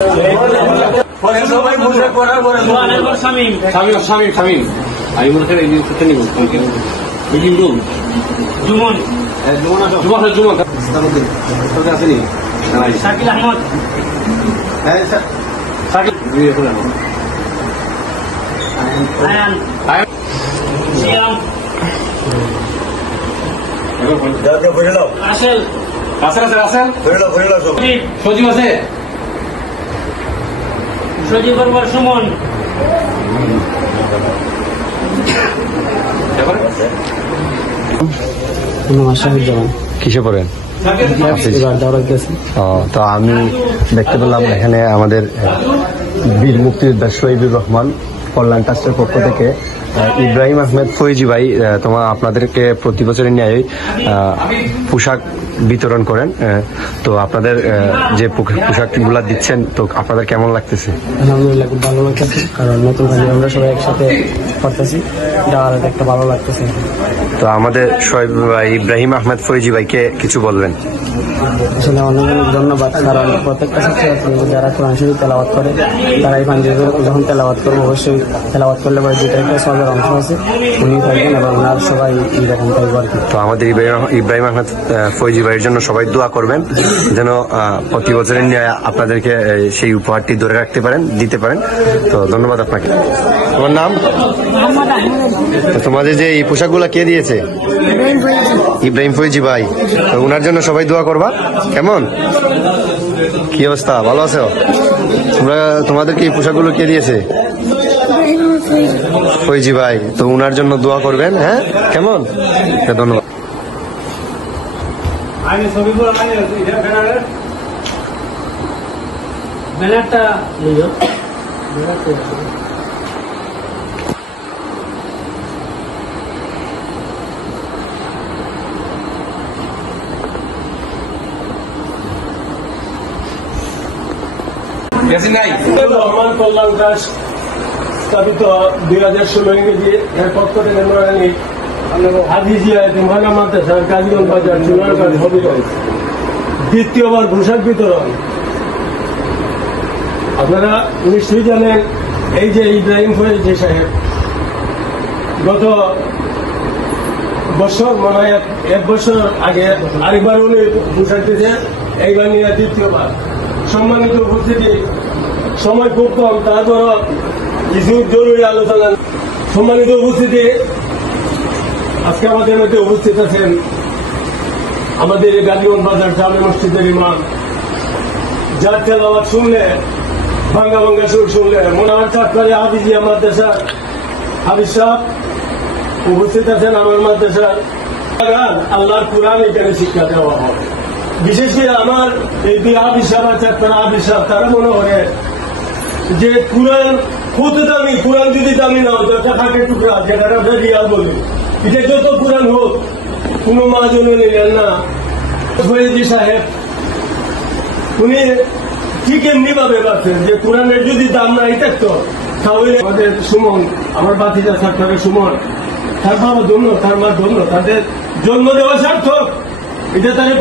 আমি মনে করি জুমন আসেনি শাকিল আহমদ সজীব আছে সজীব বর্মা সুমন কিসে পড়েন? তো আমি দেখতে পেলাম এখানে আমাদের বীর মুক্তিযোদ্ধা শহীদুর রহমান কল্যাণ ট্রাস্টের পক্ষ থেকে ইব্রাহিম আহমেদ ফৈজি ভাই আপনাদেরকে প্রতি বছরের ন্যায় পোশাক বিতরণ করেন। তো আপনাদের যে পোশাক গুলা দিচ্ছেন, তো আপনাদের কেমন লাগতেছে? আলহামদুলিল্লাহ, খুব ভালো লাগতেছে, কারণ নতুন ভাই আমরা সবাই একসাথে করতেছি, একটা ভালো লাগতেছে। তো আমাদের শহীদ ভাই ইব্রাহিম আহমেদ ফৈজি ভাইকে কিছু বলবেন? আসলে অনেক অনেক ধন্যবাদ, কারণ প্রত্যেকটা ছাত্র যারা কোরআন শরীফ তেলাওয়াত করে তারা এই পাঞ্জাবি যখন তেলাওয়াত করবো অবশ্যই তেলাওয়াত করলে পরে দুইটা একটা সবের অংশ আছে উনি থাকবেন এবং ওনার সবাই এইরকম টাইপ আর কি। তো আমাদের ইব্রাহিম আহমেদ ফৈজি ভাইয়ের জন্য সবাই দোয়া করবেন যেন প্রতি বছরের ন্যায় আপনাদেরকে সেই উপহারটি ধরে রাখতে পারেন, দিতে পারেন। তো ধন্যবাদ আপনাকে। তোমার নাম? তোমাদের যে এই পোশাকগুলা কে দিয়েছে? ইব্রাহিম ফৈজি ভাই। তো ওনার জন্য সবাই দোয়া করবা। কেমন কি অবস্থা? ভালো আছো তোমরা? তোমাদেরকে এই পোশাকগুলো কে দিয়েছে? ফৈজি ভাই। তো ওনার জন্য দোয়া করবেন। হ্যাঁ, কেমন? ধন্যবাদ। রহমান কল্যাণ দাস স্থাপিত 2016 ইংরেজি এর পক্ষ থেকে নোরানি হাদিজিয়া মহানা মাদ্রাসার কাজীগঞ্জ বাজার চুনারগঞ্জ হবিগঞ্জ দ্বিতীয়বার পোশাক বিতরণ। আপনারা নিশ্চয়ই জানেন, এই যে ইব্রাহিম ফৈজি সাহেব গত বছর মনে হয় 1 বছর আগে আরেকবার উনি পোশাক দিয়েছে, এইবার নিয়ে দ্বিতীয়বার। সম্মানিত উপস্থিতি, সময় খুব কম, তারপর কিছু জরুরি আলোচনা। সম্মানিত উপস্থিতি, আজকে আমাদের মধ্যে উপস্থিত আছেন আমাদের গাজীগঞ্জ বাজার জামে মসজিদের ইমাম, যার তেলাওয়াত শুনলে ভাঙ্গা ভাঙ্গা সুর শুনলে মনে হয় চাঁদপাড়ি হাফিজিয়া মাদ্রাসার হাফিজ সাহেব উপস্থিত আছেন। আমার মাদ্রাসার আল্লাহর কুরআন এখানে শিক্ষা দেওয়া হয়। বিশেষ করে আমার এই দুই হাফিজ সাহেব চাঁদপাড়া হাফিজ সাহেব, তারা মনে করে যে কোরআন কত দামি, কোরআন যদি দামি না হতো একটা খাটের টুকরা যেটা আমরা রিয়াল বলি, এটা যত কোরআন হোক কোনো মাহাজনে নিলেন না। ফৈজি সাহেব উনি ঠিক এমনি ভাবে পাচ্ছেন যে কোরআনের যদি দাম নাই থাকতো তাহলে আমাদের সুমন, আমার বাতিজা ছাত্রের সুমন, তার বাবা ধন্য, তার মা ধন্য, তাদের জন্ম দেওয়া সার্থক। এটা তাদের